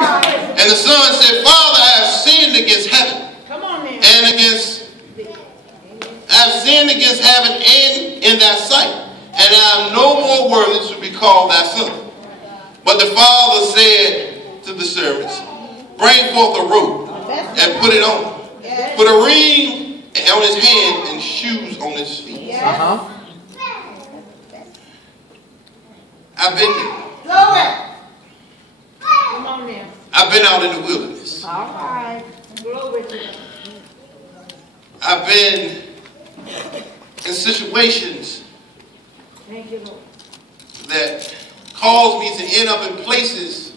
And the son said, Father, I have sinned against heaven and I have sinned against heaven and in thy sight, and I am no more worthy to be called thy son. But the father said to the servants, bring forth a robe and put it on. Put a ring on his hand and shoes on his feet. I've been there. I've been out in the wilderness. I've been in situations that caused me to end up in places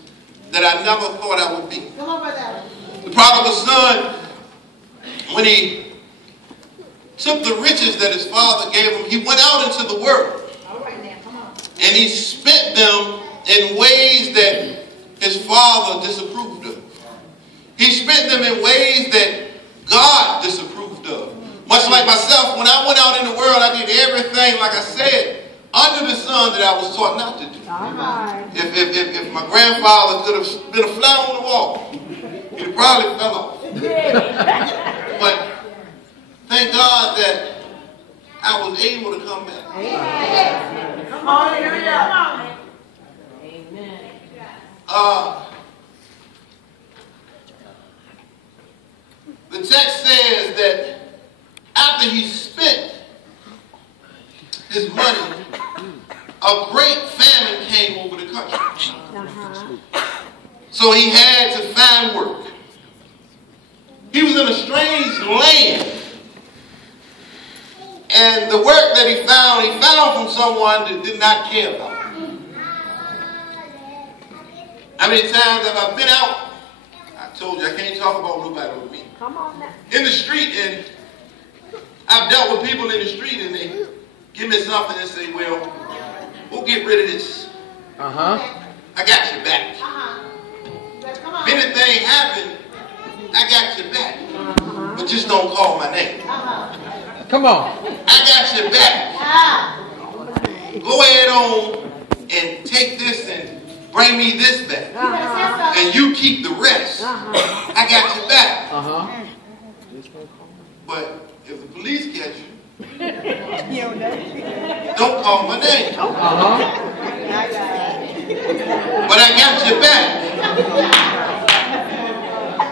that I never thought I would be. The prodigal son, when he took the riches that his father gave him, he went out into the world. And he spent them in ways that his father disapproved of. He spent them in ways that God disapproved of. Much like myself, when I went out in the world, I did everything, like I said, under the sun that I was taught not to do. If my grandfather could have been a fly on the wall, he'd probably fell off. But thank God that I was able to come back. Amen. Come on, Amen. The text says that after he spent his money, a great famine came over the country. So he had to find work. He was in a strange land. And the work that he found from someone that did not care about him. How many times have I been out? I told you I can't talk about nobody with me. Come on now. In the street, and I've dealt with people in the street, and they give me something and say, well, we'll get rid of this. I got your back. If anything happened, I got your back. But just don't call my name. Come on. I got your back. Go ahead on and take this and bring me this back. And you keep the rest. I got your back. But if the police catch you, don't call my name. But I got your back.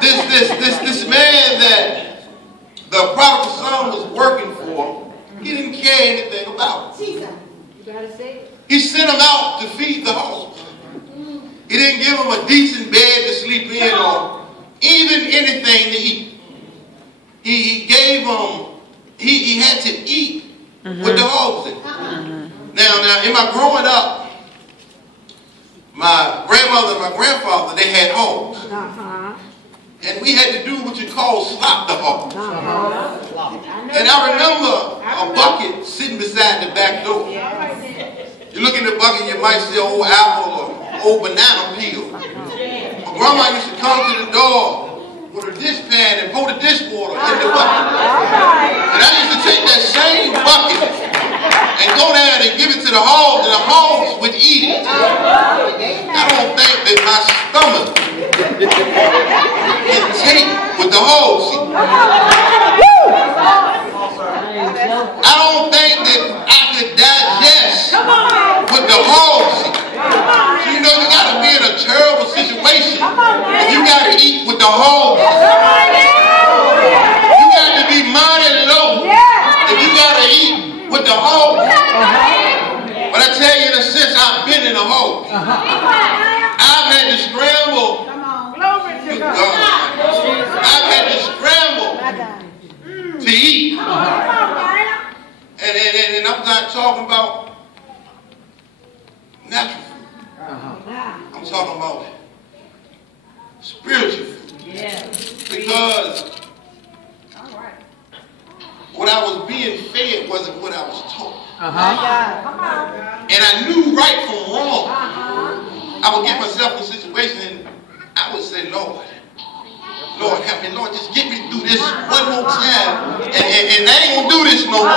This man that the prodigal son was working for, he didn't care anything about it. He sent him out to feed the homeless. He didn't give him a decent bed to sleep in or even anything to eat. He gave him, he had to eat with the hogs in. Now, in my growing up, my grandmother and my grandfather, they had hogs. And we had to do what you call slop the hog. And I remember a bucket sitting beside the back door. You look in the bucket, you might see an old apple or old banana peel. My grandma used to come to the door with a dishpan and pour the dishwater in the bucket. And I used to take that same bucket and go down and give it to the hogs, and the hogs would eat it. I don't think that my stomach can take what the hogs eat. I don't think that I could digest what the hogs eat. So, you know, you got to be in a terrible situation and you got to eat what the hogs eat. You got to be mighty low if you got to eat what the hogs eat. But I tell you, in a sense, I've been in a hole. I've had to scramble. I've had to scramble to eat. And I'm not talking about natural food. I'm talking about spiritual food. Because what I was being fed wasn't what I was taught. And I knew right from wrong. I would get myself in a situation and I would say, Lord, help me. Lord, just get me through this one more time. And I ain't going to do this no more.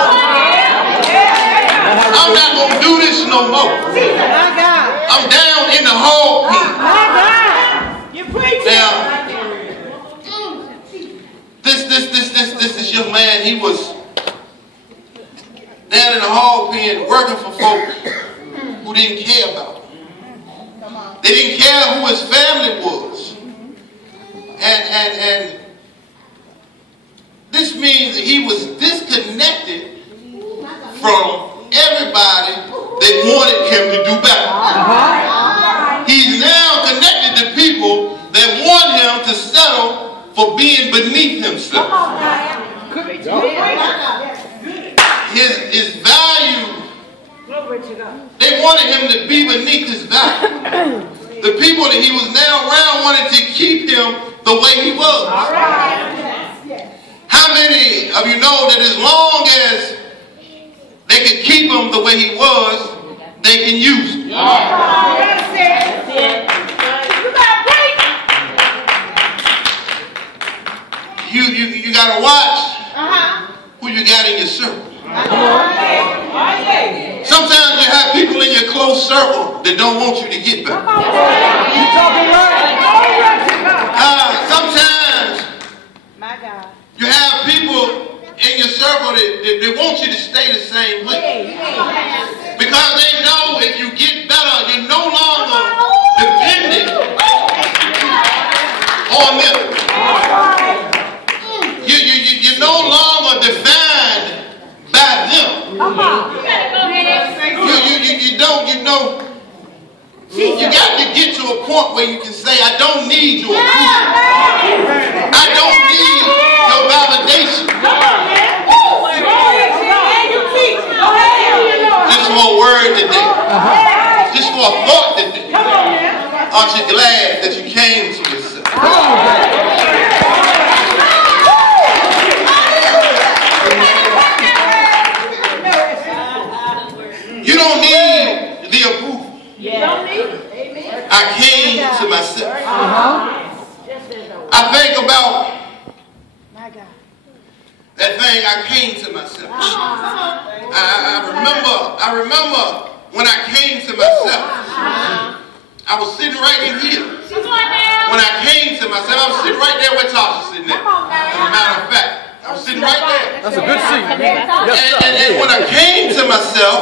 I'm not going to do this no more. I'm down in the hole pit. working for folk who didn't care about him. They didn't care who his family was. And this means that he was disconnected from everybody that wanted him to do better. He's now connected to people that want him to settle for being beneath himself. His value, they wanted him to be beneath his value. The people that he was now around wanted to keep him the way he was. How many of you know that as long as they could keep him the way he was, they can use him? You got to watch who you got in your circle. Sometimes you have people in your close circle that don't want you to get better. Sometimes you have people in your circle that want you to stay the same way. Because they know if you get better, you're no longer dependent on them. You're no longer defined by them. You got to get to a point where you can say, I don't need your approval. I don't need your validation. Just for a word today. Just for a thought today. Aren't you glad that you came to yourself? You don't need the approval. I came to myself. I think about that thing, I came to myself. I remember when I came to myself. I was sitting right in here. When I came to myself, I was sitting right there where Tasha's sitting at. As a matter of fact, I was sitting right there. That's a good seat. And when I came to myself,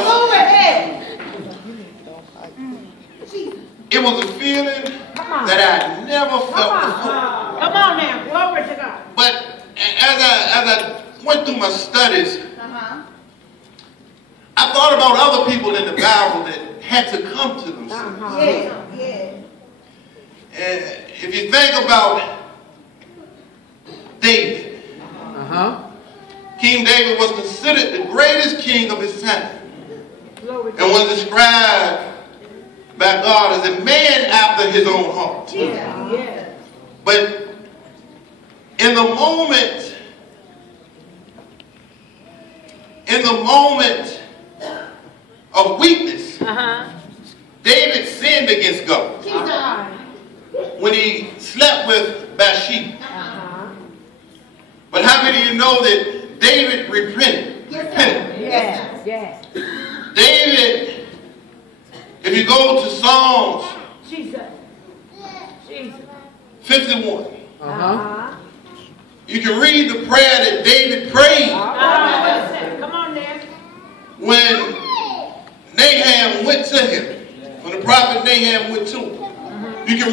it was a feeling that I never felt before. Come on now, glory to God. But as I went through my studies, I thought about other people in the Bible that had to come to themselves. And if you think about David, King David was considered the greatest king of his time and was described by God as a man after his own heart. But in the moment of weakness, David sinned against God when he slept with Bathsheba. But how many of you know that David repented? David, if you go to Psalms 51, you can read the prayer that David prayed when Nahum went to him, when the prophet Nahum went to him. You can read